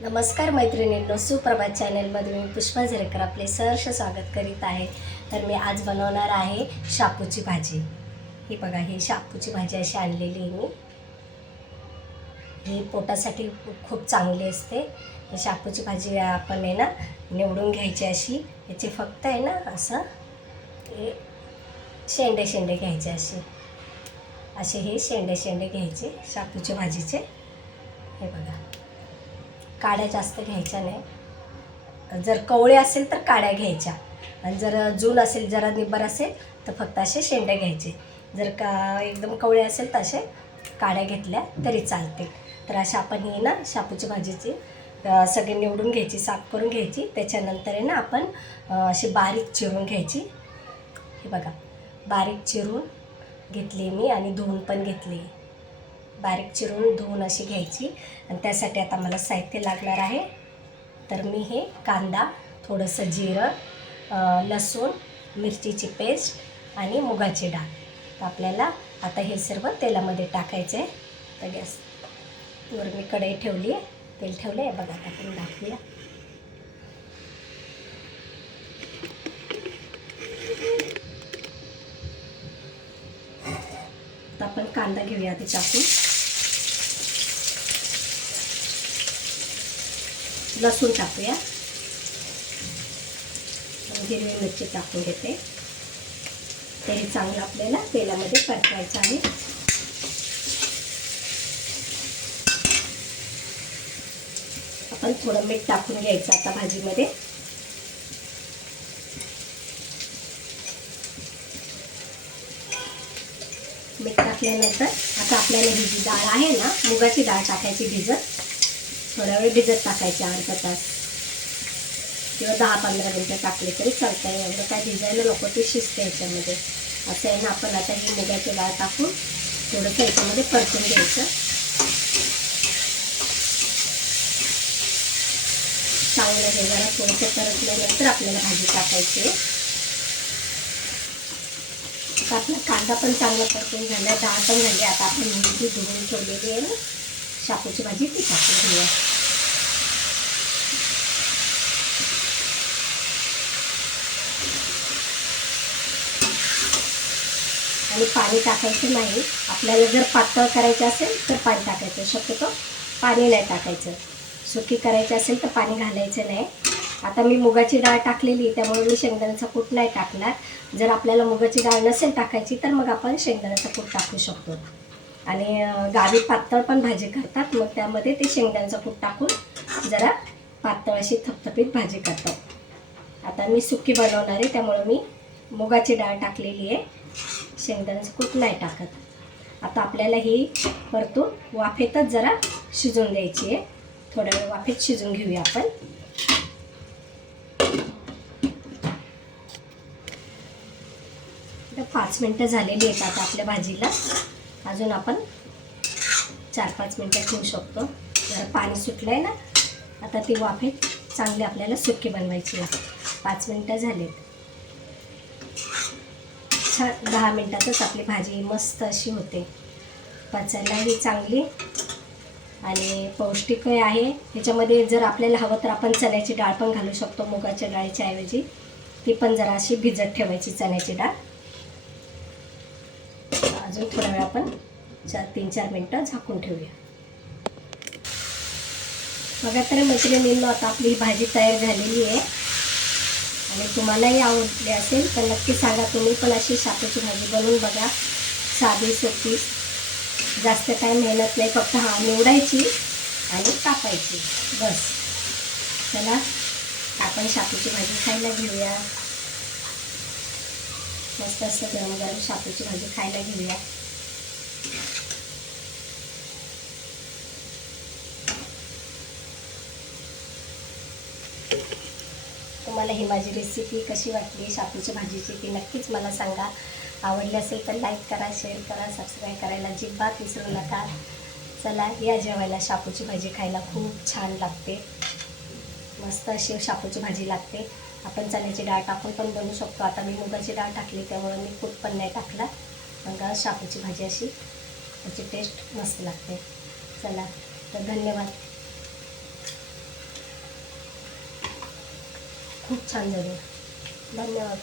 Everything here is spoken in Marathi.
नमस्कार मैत्रिणींनो सुप्रभात चॅनलमध्ये मी पुष्पा झरेकर आपले सहर्ष स्वागत करीत आहे. तर मी आज बनवणार आहे शापूची भाजी. ही बघा ही शापूची भाजी अशी आणलेली आहे मी. ही पोटासाठी खूप- चांगली असते. शापूची भाजी आपण आहे ना निवडून घ्यायची अशी. याची फक्त आहे ना असं शेंडे शेंडे घ्यायचे असे. असे हे शेंडे शेंडे घ्यायचे शापूच्या भाजीचे. हे बघा. काड्या जास्त घ्यायच्या नाही. जर कवळे असेल तर काड्या घ्यायच्या. आणि जर जून असेल जरा निब्बर असेल तर फक्त असे शेंडे घ्यायचे. जर का एकदम कवळे असेल तर असे काड्या घेतल्या तरी चालते तर अशा आपण ही ना शापूची भाजीची सगळे सगळी निवडून घ्यायची साफ करून घ्यायची. त्याच्यानंतर आहे ना आपण अशी बारीक चिरून घ्यायची. हे बघा. बारीक चिरून घेतली मी आणि धुवून पण घेतली. बारीक चिरून धुवून अशी घ्यायची. आणि त्यासाठी आता मला साहित्य लागणार आहे. तर मी हे कांदा थोडंसं जिरं लसूण मिरचीची पेस्ट आणि मुगाची डाळ. तर आपल्याला आता हे सर्व तेलामध्ये टाकायचं आहे तर गॅसवर मी कढई ठेवली आहे. तेल ठेवलं आहे बघा टाकून दाखवूया आता आपण कांदा घेऊया आधी टाकून लसूण टाकूया. हिरवी मिरची टाकून घेते. ते चांगलं आपल्याला तेलामध्ये परतायचं आहे. आपण थोडं मीठ टाकून घ्यायचं आता भाजीमध्ये मीठ टाकल्यानंतर आता आपल्याला ही जी डाळ आहे ना मुगाची डाळ टाकायची भिजत. थोडा वेळ भिजत टाकायची अर्धा तास. किंवा दहा पंधरा मिनटं टाकले तरी चालतं आहे एवढं काय भिजायला नको ती शिजते याच्यामध्ये. असं आहे ना आपण आता ही मुगाची डाळ टाकून थोडंसं याच्यामध्ये परतून घ्यायचं. चांगलं हे जरा थोडंसं परतल्यानंतर आपल्याला भाजी टाकायची आहे. आता आपला कांदा पण चांगला परतून झाला डाळ पण झाली. आता आपण मेहंदी धुवून ठेवलेली आहे. शापूची भाजी ती टाकून घेऊया. आणि पाणी टाकायचं नाही. आपल्याला जर पातळ करायचं असेल तर पाणी टाकायचं. शक्यतो पाणी नाही टाकायचं. सुकी करायची असेल तर पाणी घालायचं नाही. आता मी मुगाची डाळ टाकलेली त्यामुळे मी शेंगदाण्याचा कूट नाही टाकणार. जर आपल्याला मुगाची डाळ नसेल टाकायची तर मग आपण शेंगदाण्याचा कूट टाकू शकतो. आणि गावी पातळ पण भाजी करतात मग त्यामध्ये ते शेंगदाण्याचा कूट टाकून जरा पातळ अशी थपथपीत भाजी करतात. आता मी सुकी बनवणार आहे त्यामुळं मी मुगाची डाळ टाकलेली आहे. शेंगदाण्याचं कूट नाही टाकत. आता आपल्याला ही परतून वाफेतच जरा शिजून द्यायची आहे. थोड्या वेळ वाफेत शिजून घेऊया आपण. पाच मिनटं झालेली आहेत आता आपल्या भाजीला. अजून आपण चार पाच मिनटं ठेवू शकतो. जरा पाणी सुटलं आहे ना आता ती वाफे चांगली आपल्याला सुकी बनवायची आहे. पाच मिनटं झालीत. छान दहा मिनटातच आपली भाजी मस्त अशी होते. पचायलाही चांगली आणि पौष्टिकही आहे. त्याच्यामध्ये जर आपल्याला हवं तर आपण चण्याची डाळ पण घालू शकतो मुगाच्या डाळीच्या ऐवजी. ती पण जरा अशी भिजत ठेवायची चण्याची डाळ. अजून थोडा वेळ आपण चार तीन चार मिनटं झाकून ठेवूया. बघा तर मैत्रिणींनो आता आपली भाजी तयार झालेली आहे. आणि तुम्हालाही आवडली असेल तर नक्की सांगा तुम्ही पण अशी शापूची भाजी बनवून बघा. साधी सोपी जास्त काय मेहनत नाही फक्त हा निवडायची आणि कापायची. बस. चला आपण शापूची भाजी खायला घेऊया. मस्त असं गरम गरम शापूची भाजी खायला घेऊया. तुम्हाला ही माझी रेसिपी कशी वाटली शापूच्या भाजीची ती नक्कीच मला सांगा. आवडली असेल तर लाईक करा शेअर करा सबस्क्राईब करायला अजिबात विसरू नका. चला या जेवायला शापूची भाजी खायला खूप छान लागते. मस्त अशी शापूची भाजी लागते. आपण चण्याची डाळ टाकून पण बनवू शकतो. आता मी मुगाची डाळ टाकली त्यामुळे मी कूट पण नाही टाकला. मग शापूची भाजी अशी त्याची टेस्ट मस्त लागते. चला तर धन्यवाद. खूप छान झाली. धन्यवाद.